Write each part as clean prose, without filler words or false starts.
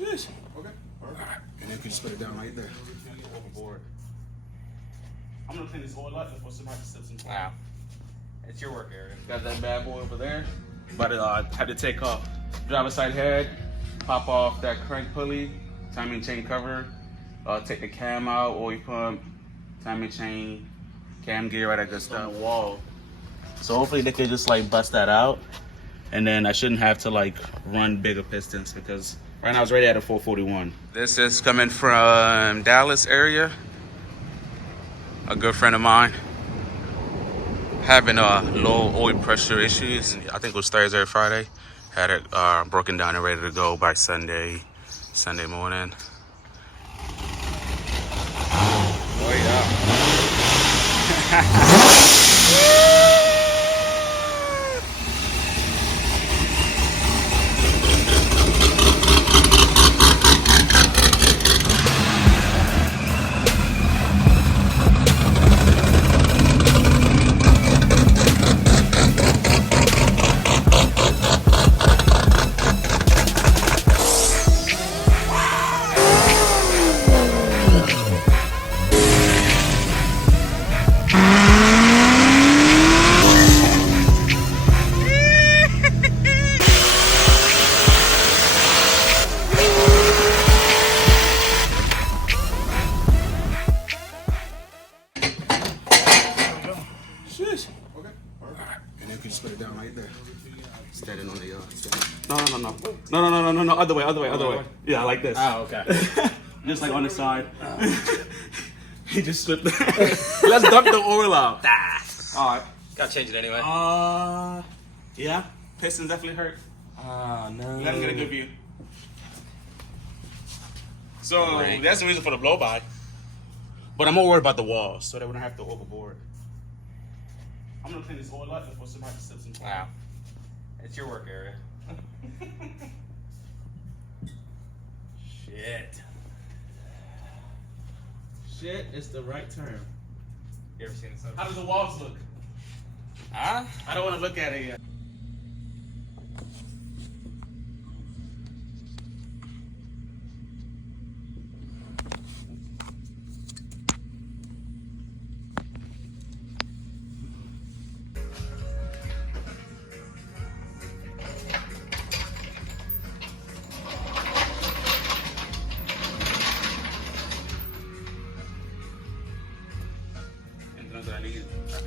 Sheesh. Okay. All right. And then you can just put it down right there. Overboard. I'm gonna clean this oil up before somebody steps in. Wow. It's your work area. Got that bad boy over there. But had to take off driver's side head, pop off that crank pulley, timing chain cover, take the cam out, oil pump, timing chain, cam gear, all that good stuff on the wall. So hopefully they could just like bust that out, and then I shouldn't have to like run bigger pistons because right now it's ready at a 441. This is coming from Dallas area. A good friend of mine having low oil pressure issues. I think it was Thursday or Friday. Had it broken down and ready to go by Sunday morning. Oh yeah. Sheesh. Okay. All right. And then you can just put it down right there. Standing on the No. Other way. Yeah, like this. Oh, okay. Just like on the side. He just slipped. Let's dump the oil out. All right. Gotta change it anyway. Yeah. Pistons definitely hurt. No. Let him get a good view. So Right. that's the reason for the blow by. But I'm more worried about the walls, so that we don't have to overboard. I'm gonna clean this oil up before somebody steps in. Wow. It's your work area. Shit is the right term. You ever seen this? How does the walls look? Huh? I don't want to look at it yet.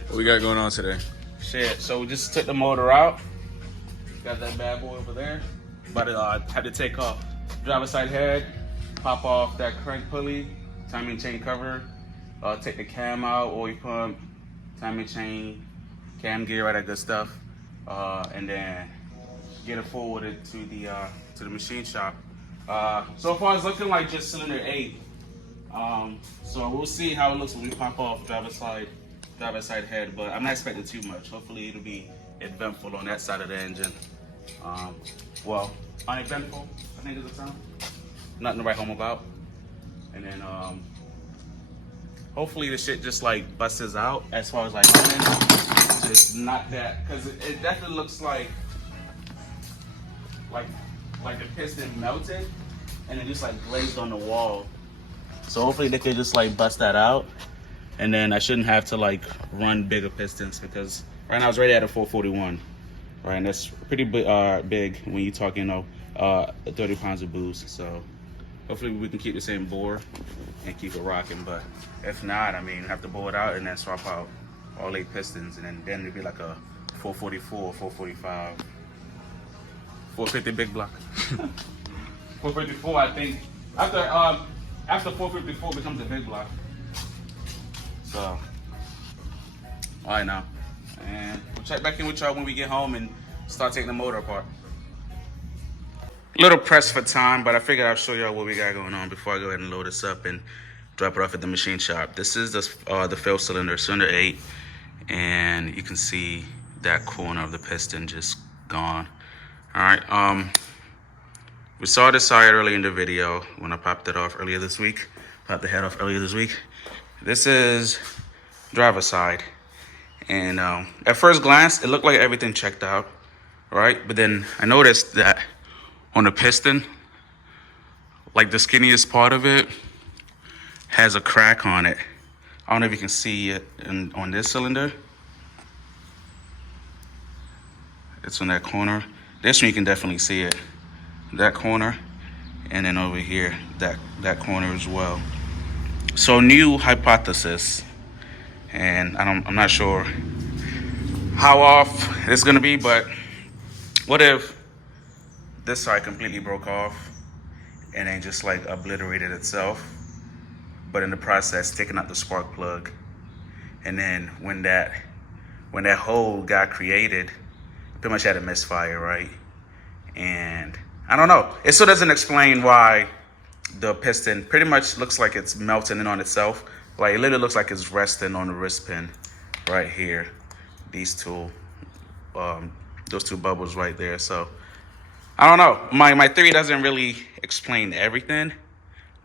What we got going on today? Shit, so we just took the motor out. Got that bad boy over there. But had to take off driver's side head, pop off that crank pulley, timing chain cover, take the cam out, oil pump, timing chain, cam gear, all that good stuff, and then get it forwarded to the machine shop. So far it's looking like just cylinder 8. So we'll see how it looks when we pop off driver's side head, but I'm not expecting too much. Hopefully it'll be eventful on that side of the engine. Well, uneventful, I think is the term. Nothing to write home about. And then hopefully the shit just like busts out as far as like running. Just not that, because it definitely looks like the piston melted and it just like glazed on the wall. So hopefully they could just like bust that out, and then I shouldn't have to like run bigger pistons because right now it's ready at a 441, right? And that's pretty big when you talk, 30 pounds of boost. So hopefully we can keep the same bore and keep it rocking. But if not, I mean, have to bore it out and then swap out all 8 pistons, and then it'd be like a 444, 445, 450 big block. 454, I think. After 454 becomes a big block. So, all right now. And we'll check back in with y'all when we get home and start taking the motor apart. Little pressed for time, but I figured I'll show y'all what we got going on before I go ahead and load this up and drop it off at the machine shop. This is the failed cylinder, cylinder 8, and you can see that corner of the piston just gone. All right, we saw this side earlier in the video when I popped it off earlier this week. Popped the head off earlier this week. This is driver's side. And at first glance, it looked like everything checked out, right? But then I noticed that on the piston, like the skinniest part of it has a crack on it. I don't know if you can see it on this cylinder. It's on that corner. This one you can definitely see it. That corner, and then over here, that corner as well. So new hypothesis, and I'm not sure how off it's gonna be, but what if this side completely broke off and then just like obliterated itself, but in the process taking out the spark plug, and then when that hole got created, pretty much had a misfire, right? And I don't know. It still doesn't explain why the piston pretty much looks like it's melting in on itself. Like it literally looks like it's resting on the wrist pin right here. These two, those two bubbles right there. So I don't know. My theory doesn't really explain everything,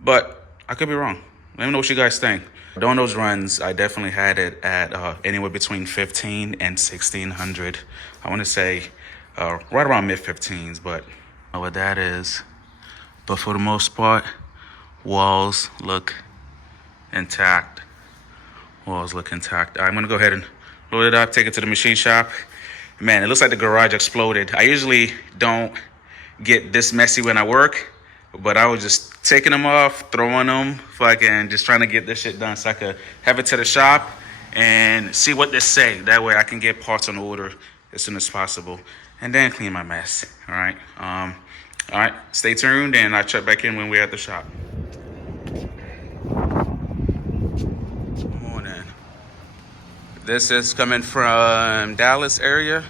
but I could be wrong. Let me know what you guys think. During those runs, I definitely had it at anywhere between 15 and 1600. I want to say right around mid 15s, but I don't know what that is. But for the most part, walls look intact. Walls look intact. I'm gonna go ahead and load it up, take it to the machine shop. Man, it looks like the garage exploded. I usually don't get this messy when I work, but I was just taking them off, throwing them, fucking just trying to get this shit done so I could have it to the shop and see what they say. That way I can get parts on order as soon as possible and then clean my mess. All right. All right, stay tuned, and I'll check back in when we're at the shop. Good morning. This is coming from Dallas area.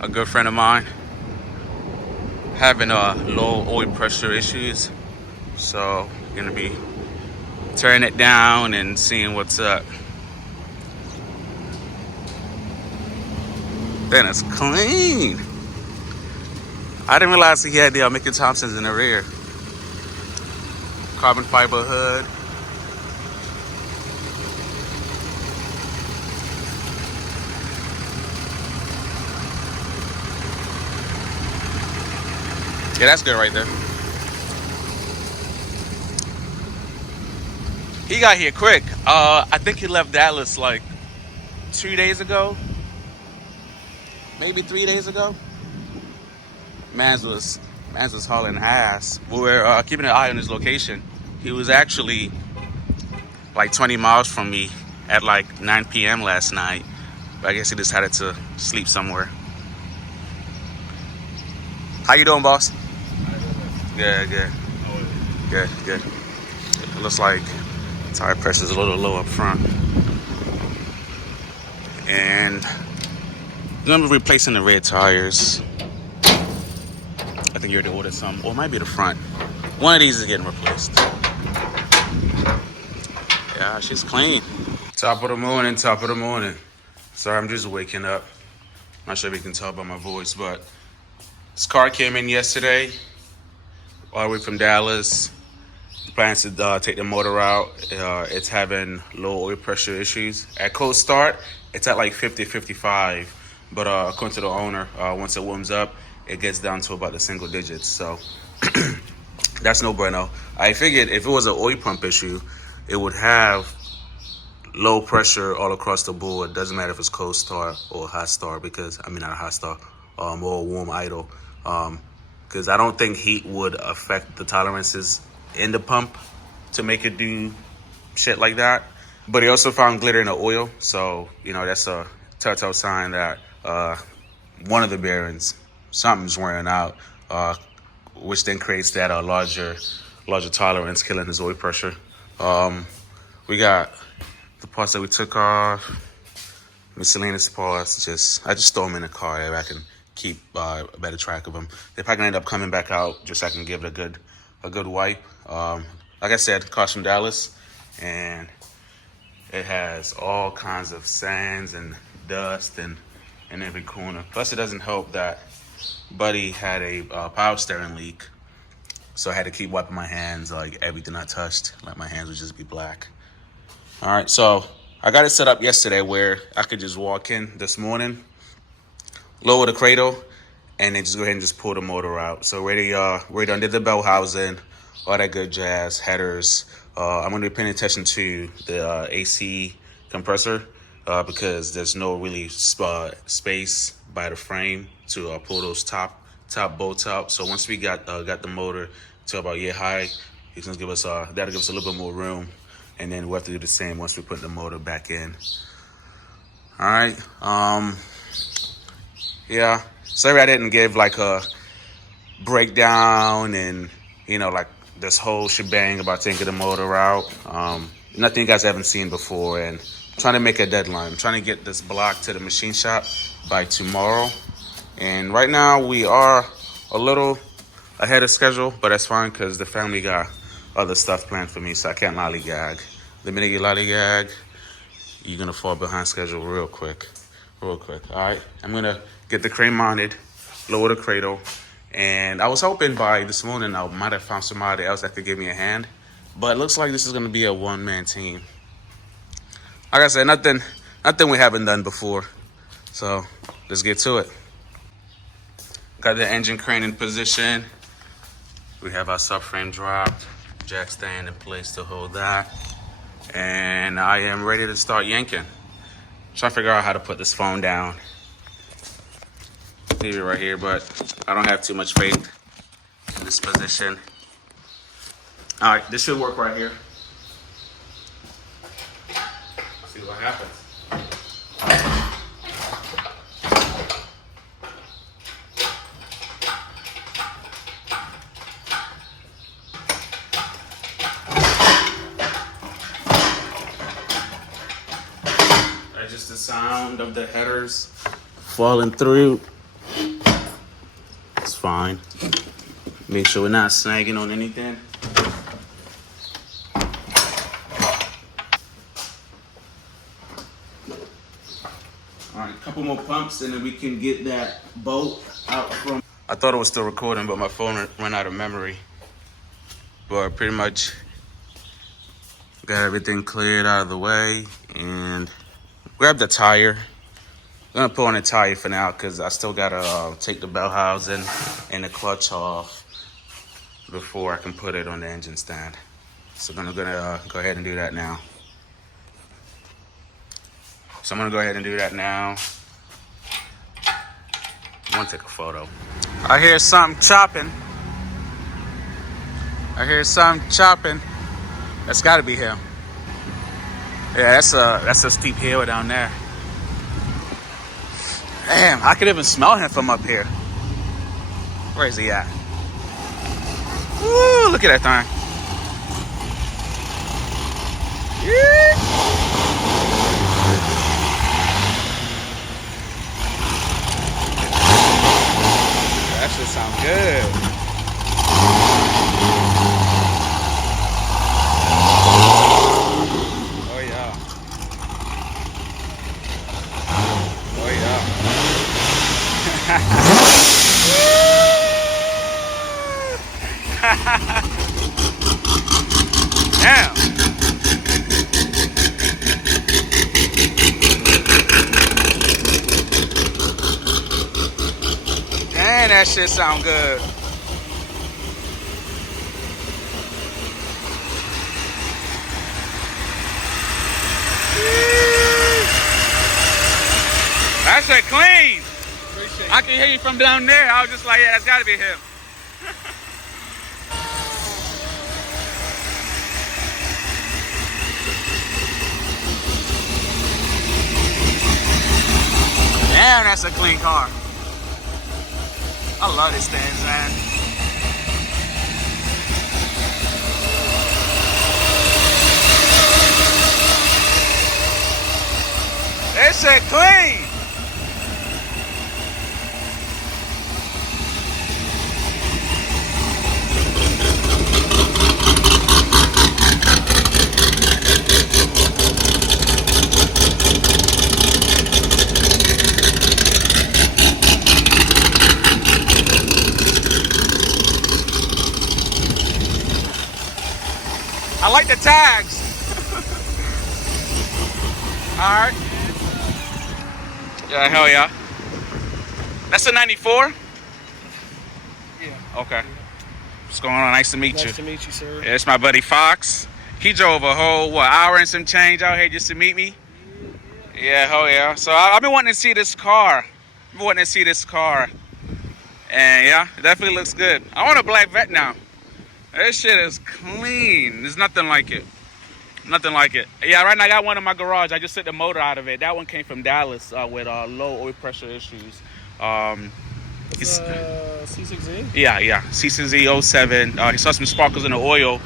A good friend of mine having low oil pressure issues, so gonna be tearing it down and seeing what's up. Then it's clean. I didn't realize he had the Mickey Thompsons in the rear. Carbon fiber hood. Yeah, that's good right there. He got here quick. I think he left Dallas like 2 days ago. Maybe 3 days ago. Mans was hauling ass. We were keeping an eye on his location. He was actually like 20 miles from me at like 9 p.m. last night. But I guess he decided to sleep somewhere. How you doing, boss? Good. Good. It looks like tire pressure's a little low up front. And I'm gonna be replacing the rear tires. I think you already ordered some, or it might be the front. One of these is getting replaced. Yeah, she's clean. Top of the morning. Sorry, I'm just waking up. Not sure if you can tell by my voice, but this car came in yesterday, all the way from Dallas. Plans to take the motor out. It's having low oil pressure issues. At cold start, it's at like 50, 55. But according to the owner, once it warms up, it gets down to about the single digits. So that's no bueno. I figured if it was an oil pump issue, it would have low pressure all across the board. Doesn't matter if it's cold start or hot start, because I mean not a hot start, or warm idle. Because I don't think heat would affect the tolerances in the pump to make it do shit like that. But he also found glitter in the oil, so you know that's a telltale sign that one of the bearings, something's wearing out, which then creates that larger tolerance, killing his oil pressure. We got the parts that we took off, miscellaneous parts. I just throw them in the car if I can keep a better track of them. They're probably gonna end up coming back out just so I can give it a good wipe. Like I said, car's from Dallas, and it has all kinds of sands and dust and in every corner. Plus, it doesn't help that Buddy had a power steering leak, so I had to keep wiping my hands. Like everything I touched, like my hands would just be black. All right, so I got it set up yesterday where I could just walk in this morning, lower the cradle, and then just go ahead and just pull the motor out. So already undid the bell housing, all that good jazz, headers. I'm going to be paying attention to the AC compressor because there's no really space by the frame to pull those top bolts out. So once we got the motor to about year high, he's going to give us that'll give us a little bit more room, and then we'll have to do the same once we put the motor back in. All right. Yeah. Sorry I didn't give like a breakdown and, you know, like this whole shebang about taking the motor out. Nothing you guys haven't seen before, and I'm trying to make a deadline. I'm trying to get this block to the machine shop by tomorrow. And right now we are a little ahead of schedule, but that's fine because the family got other stuff planned for me, so I can't lollygag. The minute you lollygag, you're gonna fall behind schedule real quick. All right, I'm gonna get the crane mounted, lower the cradle, and I was hoping by this morning I might have found somebody else that could give me a hand, but it looks like this is gonna be a one-man team. Like I said, nothing we haven't done before, so let's get to it. Got the engine crane in position. We have our subframe dropped, jack stand in place to hold that, and I am ready to start yanking. Trying to figure out how to put this phone down. Leave it right here, but I don't have too much faith in this position. All right, this should work right here. See what happens. That's just the sound of the headers falling through. It's fine. Make sure we're not snagging on anything. All right, a couple more pumps and then we can get that bolt out from. I thought it was still recording, but my phone ran out of memory. But pretty much got everything cleared out of the way and grab the tire. I'm gonna put on a tire for now because I still gotta take the bell housing and the clutch off before I can put it on the engine stand. So I'm gonna go ahead and do that now. I'm gonna take a photo. I hear something chopping. That's gotta be him. Yeah, that's a steep hill down there. Damn, I could even smell him from up here. Where is he at? Woo, look at that thing. Yeah. That should sound good. Oh yeah. Oh yeah. Damn. Dang, that shit sound good. That shit clean. I can hear you from down there. I was just like, yeah, that's gotta be him. Damn, that's a clean car. I love these things, man. This shit clean. I like the tags. All right. Yeah, hell yeah. That's a 94. Okay. What's going on? Nice to meet you. Nice to meet you, sir. Yeah, it's my buddy Fox. He drove a whole hour and some change out here just to meet me. Yeah, oh yeah. So I've been wanting to see this car. And yeah, it definitely looks good. I want a black vet now. This shit is clean. There's nothing like it. Nothing like it. Yeah, right now I got one in my garage. I just took the motor out of it. That one came from Dallas with low oil pressure issues. It's C6Z? Yeah, C6Z 07. He saw some sparkles in the oil.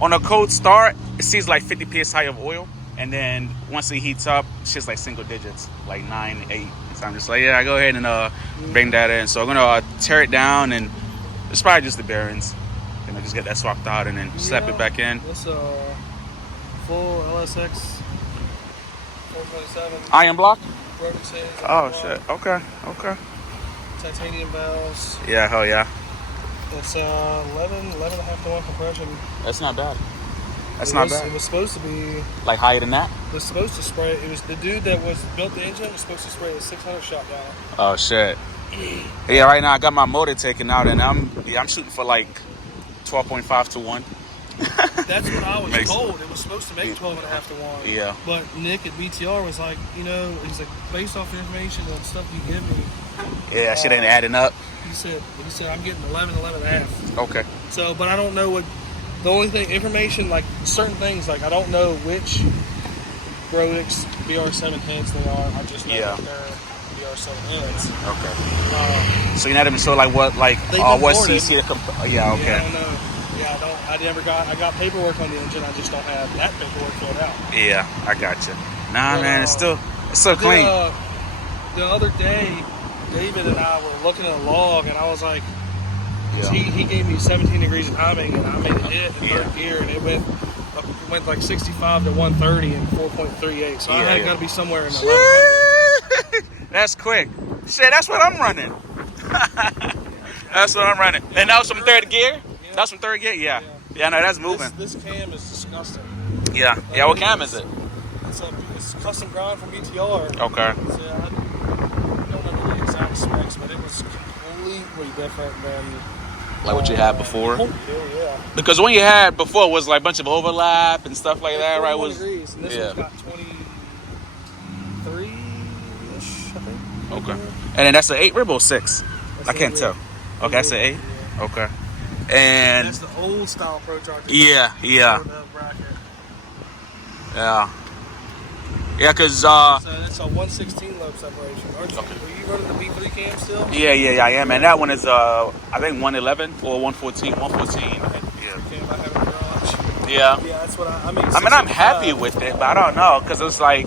On a cold start, it sees like 50 psi of oil. And then once it heats up, it's just like single digits, like 9, 8. So I'm just like, yeah, go ahead and bring that in. So I'm going to tear it down, and it's probably just the bearings. And just get that swapped out and then slap it back in. It's a full LSX 427. Iron block? Oh, shit. Okay. Titanium valves. Yeah, hell yeah. It's 11 and a half to 1 compression. That's not bad. It was supposed to be like higher than that? It was supposed to spray. It was the dude that built the engine was supposed to spray a 600 shot gallon. Oh shit. Yeah, right now I got my motor taken out and I'm shooting for like 12.5 to 1. That's what I was told. It was supposed to make 12 and a half to 1. Yeah. But Nick at BTR was like, he's like, based off the information and stuff you give me. Yeah, shit ain't adding up. He said I'm getting 11 and a half. Okay. So, but I don't know what. The only thing, information, like certain things, like I don't know which Brodix BR7 heads they are. I just know that they're BR7 heads. Okay. So you're not even sure like what CC to compare? Yeah, okay. Yeah, I don't know. Yeah, I got paperwork on the engine. I just don't have that paperwork filled out. Yeah, I got you. Nah, man, it's still clean. The other day, David and I were looking at a log, and I was like. Yeah. He gave me 17 degrees of timing, and I made a hit in third gear, and it went like 65 to 130 and 4.38. So I had got to be somewhere in the 1100. That's quick. Shit, that's what I'm running. That's what I'm running. And that was from third gear? Yeah. That was from third gear? Yeah. Yeah, no, that's moving. This cam is disgusting. Yeah. Yeah, what cam is it? It's custom grind from BTR. Okay. I don't know the exact specs, but it was completely different than... Like what you had before? Yeah. Because when you had before was like a bunch of overlap and stuff like that, right? Degrees, and this one's got 23-ish, I think. Okay. And then that's an 8 rib or 6? I can't tell. Okay, that's an 8? Yeah. Okay. And that's the old style protractor. Yeah. Yeah, because... So that's a 1/16 lobe separation. Aren't you? Okay. Are you running the B3 cam still? Yeah, I am. And that one is, I think 111 or 114. 114. Cam I have in the garage. Yeah. Yeah, that's what I mean, I'm happy with it, but I don't know, because it's like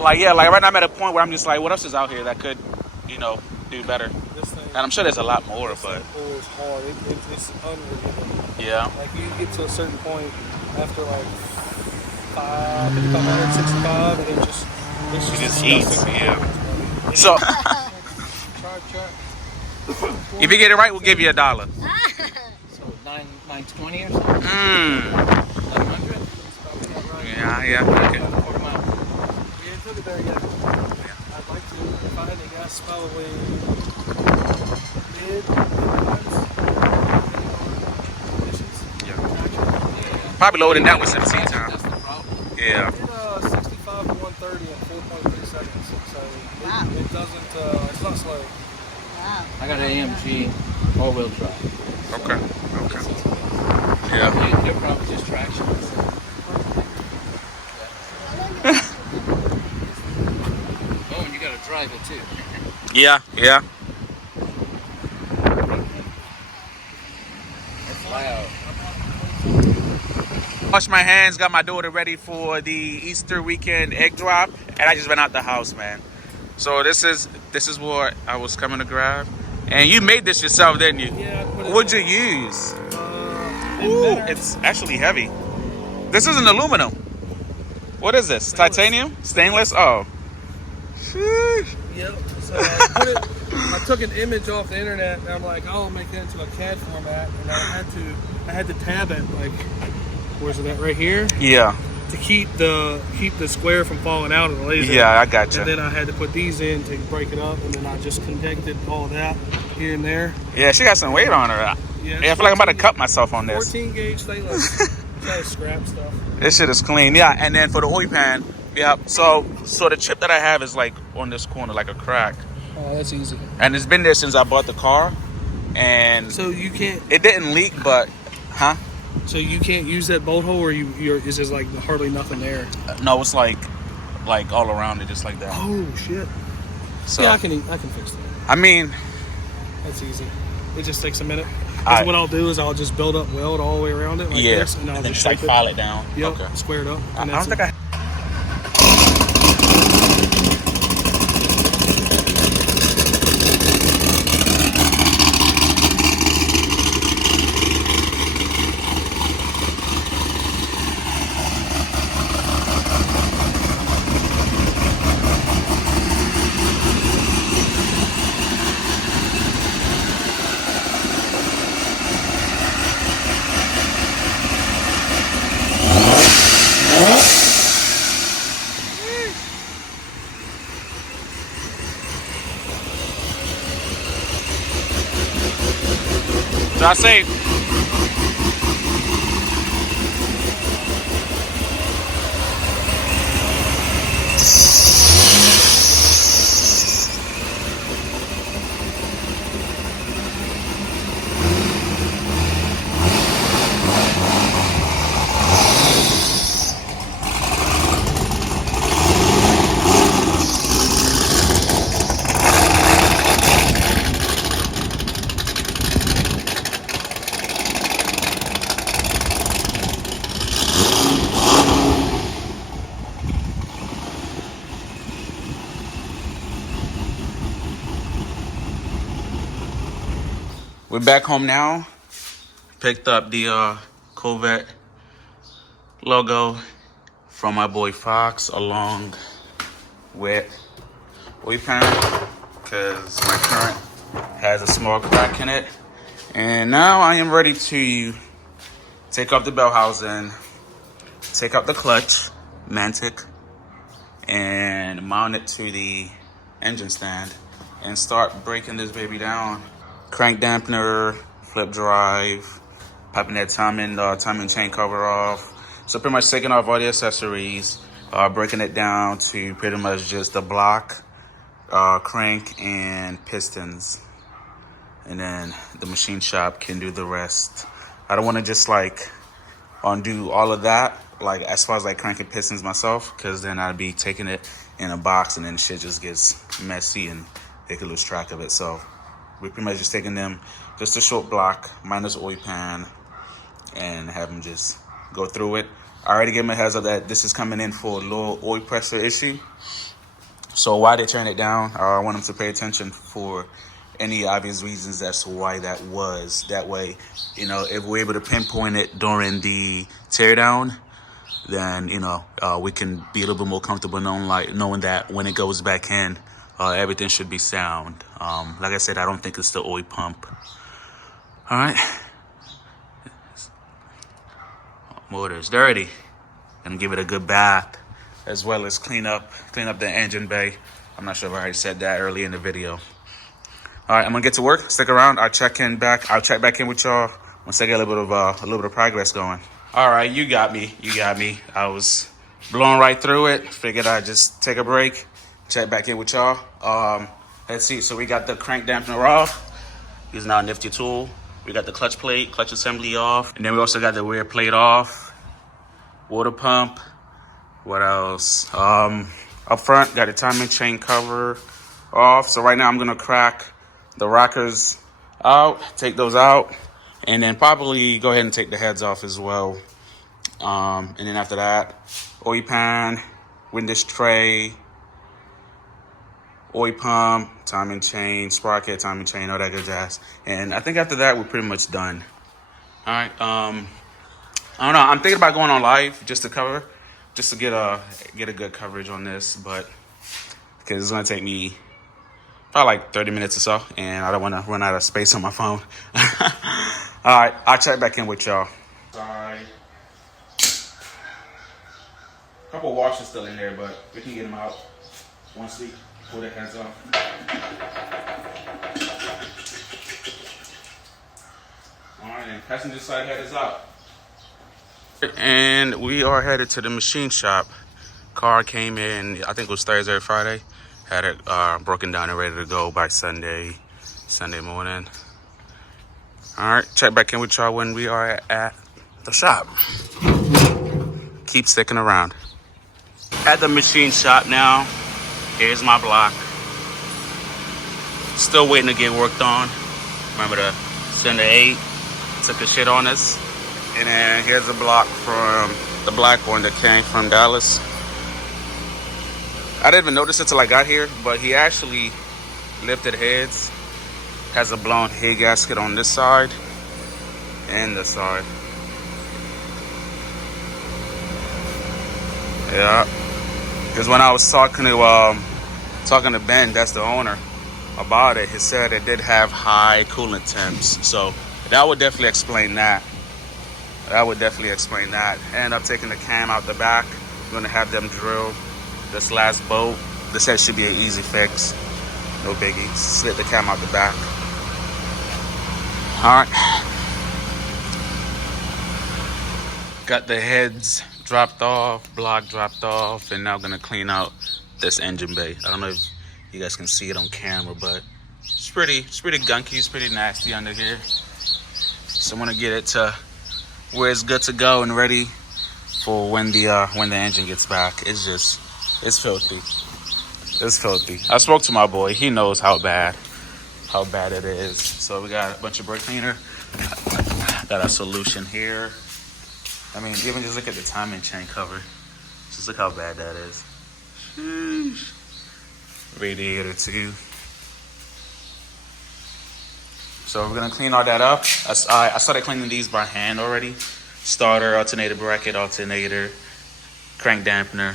right now I'm at a point where I'm just like, what else is out here that could, do better? This thing, and I'm sure there's a lot more, but... It's hard. It's unreal. Yeah. Like, you get to a certain point after, like, 565, and it just eats, yeah. So, if you get it right, we'll give you $1. So 920 or something? 1100? Yeah, okay. We ain't took it there yet. I'd like to, if I had any guess, probably mid Probably lower than that with 17 times. That's the problem. Yeah. 65 to 130 in 4.3 seconds. So it doesn't, it's not slow. Wow. I got an AMG all-wheel drive. Okay. Yeah. You're probably just traction. Oh, and you got to drive it too. Yeah. It's loud. Washed my hands, got my daughter ready for the Easter weekend egg drop, and I just went out the house, man. So this is what I was coming to grab. And you made this yourself, didn't you? Yeah. What'd you use? Ooh, it's actually heavy. This isn't aluminum. What is this? Stainless. Titanium? Stainless? Oh. Sheesh. Yep. So I took an image off the internet, and I'm like, I'll make that into a CAD format, and I had to tab it, like, where's it at, right here? Yeah. To keep the square from falling out of the laser. Yeah, I got you. And then I had to put these in to break it up, and then I just connected all of that. here and there. Yeah, she got some weight on her. Yeah, I feel like I'm about to cut myself on this. 14 gauge stainless. Try to scrap stuff. This shit is clean. Yeah, and then for the oil pan, yeah. So the chip that I have is like on this corner, like a crack. Oh, that's easy. And it's been there since I bought the car. And So you can't. it didn't leak, but So you can't use that bolt hole, or is just like hardly nothing there. No, it's like all around it, just like that. Oh shit. So Yeah, I can fix that. I mean, That's easy. It just takes a minute. Alright. What I'll do is I'll just build up weld all the way around it like yeah, this, and I'll then just like shape file it down. Yep, Okay. square it up. I And don't that's think it. Drive safe. We're back home now. Picked up the Corvette logo from my boy Fox along with oil pan because my current has a small crack in it. And now I am ready to take off the bell housing, take out the clutch, Mantic, and mount it to the engine stand and start breaking this baby down. Crank dampener, flip drive, popping that timing chain cover off. So pretty much taking off all the accessories, breaking it down to pretty much just the block, crank, and pistons. And then the machine shop can do the rest. I don't want to just like undo all of that, like as far as like cranking pistons myself, because then I'd be taking it in a box and then shit just gets messy and they could lose track of it. So we're pretty much just taking them just a short block minus oil pan and have them just go through it. I already gave them a heads up that this is coming in for a low oil pressure issue. So while they turn it down, I want them to pay attention for any obvious reasons as to why that was. That way, you know, if we're able to pinpoint it during the teardown, then, you know, we can be a little bit more comfortable knowing that when it goes back in, everything should be sound. Like I said, I don't think it's the oil pump. All right. Motor's dirty. Gonna give it a good bath, as well as clean up the engine bay. I'm not sure if I already said that early in the video. All right, I'm gonna get to work. Stick around. I'll check back in with y'all once I get a little bit of progress going. All right, you got me. I was blowing right through it. Figured I'd just take a break. Check back in with y'all. Let's see. So we got the crank dampener off. Using our nifty tool. We got the clutch assembly off, and then we also got the rear plate off. Water pump. What else? Up front, got the timing chain cover off. So right now I'm gonna crack the rockers out, take those out, and then probably go ahead and take the heads off as well. And then after that, oil pan, window tray, oil pump, timing chain, sprocket, timing chain, all that good jazz. And I think after that, we're pretty much done. All right. I don't know. I'm thinking about going on live just to get a good coverage on this, but because it's gonna take me probably like 30 minutes or so, and I don't want to run out of space on my phone. All right, I'll check back in with y'all. Sorry. A couple washers still in there, but we can get them out once we pull the heads off. All right, and passenger side head is out. And we are headed to the machine shop. Car came in, I think it was Thursday or Friday. Had it broken down and ready to go by Sunday morning. All right, check back in with y'all when we are at the shop. Keep sticking around. At the machine shop now. Here's my block. Still waiting to get worked on. Remember the Center 8 took a shit on us. And then here's a block from the black one that came from Dallas. I didn't even notice it till I got here, but he actually lifted heads. Has a blown head gasket on this side and this side. Yeah, because when I was talking to Ben, that's the owner, about it, he said it did have high coolant temps, so that would definitely explain that. And I'm taking the cam out the back. I'm gonna have them drill this last bolt. This head should be an easy fix, no biggie. Slit the cam out the back. All right, got the heads dropped off, block dropped off, and now gonna clean out this engine bay. I don't know if you guys can see it on camera, but it's pretty gunky, it's pretty nasty under here. So I'm gonna get it to where it's good to go and ready for when the engine gets back. It's filthy. It's filthy. I spoke to my boy, he knows how bad it is. So we got a bunch of brake cleaner, got a solution here. I mean, even just look at the timing chain cover. Just look how bad that is. Sheesh. Radiator too. So we're gonna clean all that up. I started cleaning these by hand already. Starter, alternator bracket, alternator, crank dampener,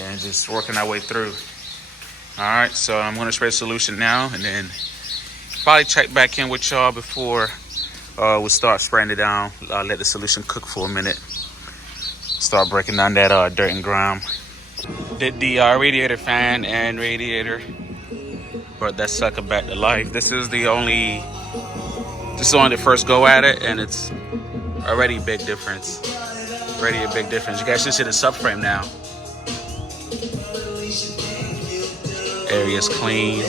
and just working our way through. All right, so I'm gonna spray solution now, and then probably check back in with y'all before we'll start spraying it down. Let the solution cook for a minute. Start breaking down that dirt and grime. Did the radiator fan and radiator. Brought that sucker back to life. This is only the first go at it, and it's already a big difference. You guys should see the subframe now. Area's clean.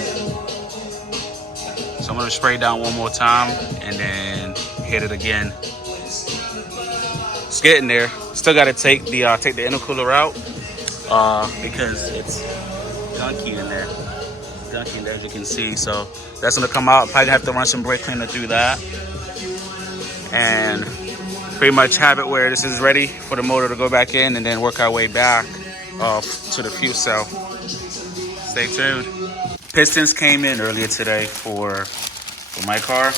So I'm gonna spray down one more time and then hit it again. It's getting there. Still gotta take the intercooler out because it's gunky in there. As you can see, so that's gonna come out. Probably have to run some brake cleaner through that, and pretty much have it where this is ready for the motor to go back in, and then work our way back to the fuel cell. Stay tuned. Pistons came in earlier today for my car,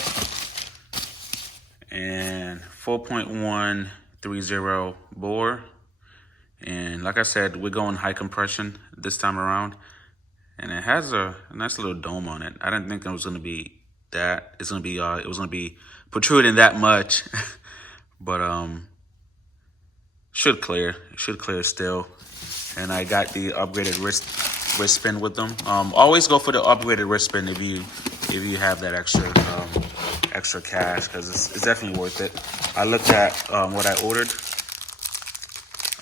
and 4.130 bore, and like I said, we're going high compression this time around. And it has a nice little dome on it. I didn't think it was gonna be that. It was gonna be protruding that much, but should clear. It should clear still. And I got the upgraded wrist spin with them. Always go for the upgraded wrist spin if you have that extra cash, because it's definitely worth it. I looked at what I ordered,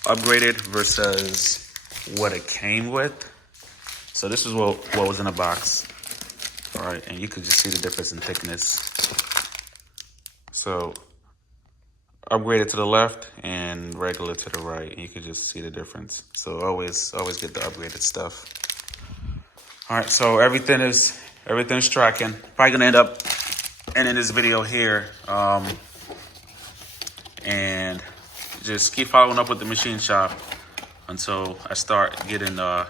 upgraded versus what it came with. So this is what was in the box. All right, and you could just see the difference in thickness. So upgraded to the left and regular to the right, and you could just see the difference. So always get the upgraded stuff. All right, so everything's tracking. Probably gonna end up ending this video here, and just keep following up with the machine shop until I start getting the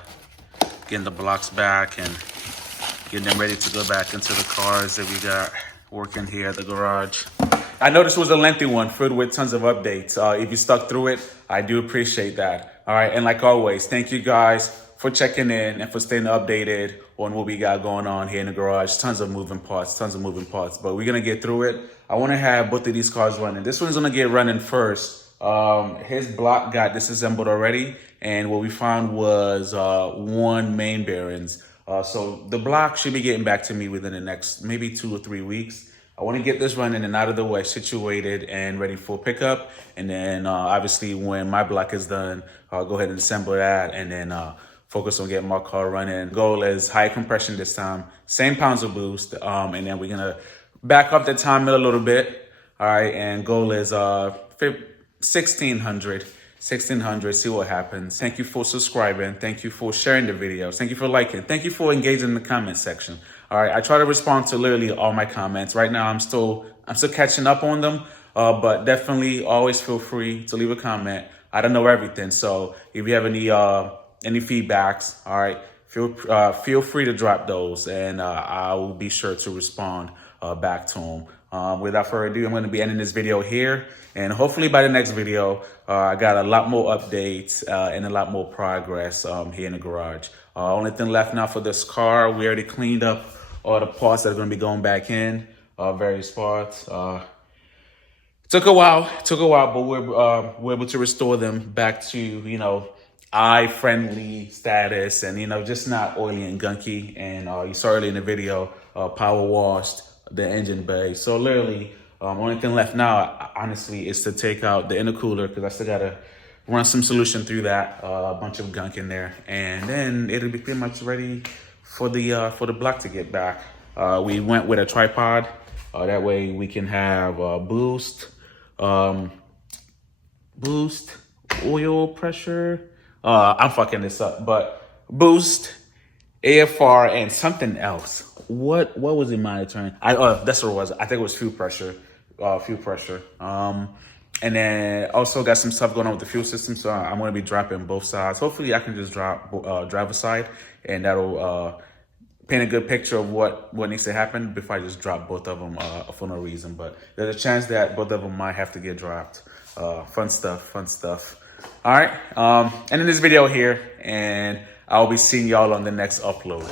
blocks back and getting them ready to go back into the cars that we got working here at the garage. I know this was a lengthy one, filled with tons of updates. If you stuck through it, I do appreciate that. All right, and like always, thank you guys for checking in and for staying updated on what we got going on here in the garage. Tons of moving parts, but we're gonna get through it. I wanna have both of these cars running. This one's gonna get running first. His block got disassembled already, and what we found was one main bearings. So the block should be getting back to me within the next maybe 2 or 3 weeks. I want to get this running and out of the way, situated and ready for pickup. And then obviously when my block is done, I'll go ahead and assemble that and then focus on getting my car running. Goal is high compression this time, same pounds of boost. And then we're going to back up the time a little bit. All right. And goal is 1600, see what happens. Thank you for subscribing. Thank you for sharing the videos. Thank you for liking. Thank you for engaging in the comment section. All right, I try to respond to literally all my comments. Right now, I'm still catching up on them, but definitely always feel free to leave a comment. I don't know everything, so if you have any feedbacks, all right, feel free to drop those, and I will be sure to respond back to them. Without further ado, I'm going to be ending this video here, and hopefully by the next video, I got a lot more updates and a lot more progress here in the garage. Only thing left now for this car, we already cleaned up all the parts that are going to be going back in, various parts. Took a while, but we're able to restore them back to, you know, eye-friendly status and, you know, just not oily and gunky. And you saw earlier in the video, power washed the engine bay. So literally, only thing left now, honestly, is to take out the intercooler because I still got to run some solution through that, a bunch of gunk in there. And then it'll be pretty much ready for the block to get back. We went with a tripod. That way we can have boost, oil pressure. I'm fucking this up, but boost, AFR, and something else. What was it monitoring? That's what it was. I think it was fuel pressure. And then also got some stuff going on with the fuel system, so I'm going to be dropping both sides. Hopefully I can just drop driver's side, and that'll paint a good picture of what needs to happen before I just drop both of them for no reason. But there's a chance that both of them might have to get dropped. Fun stuff. All right, ending this video here, and I'll be seeing y'all on the next upload.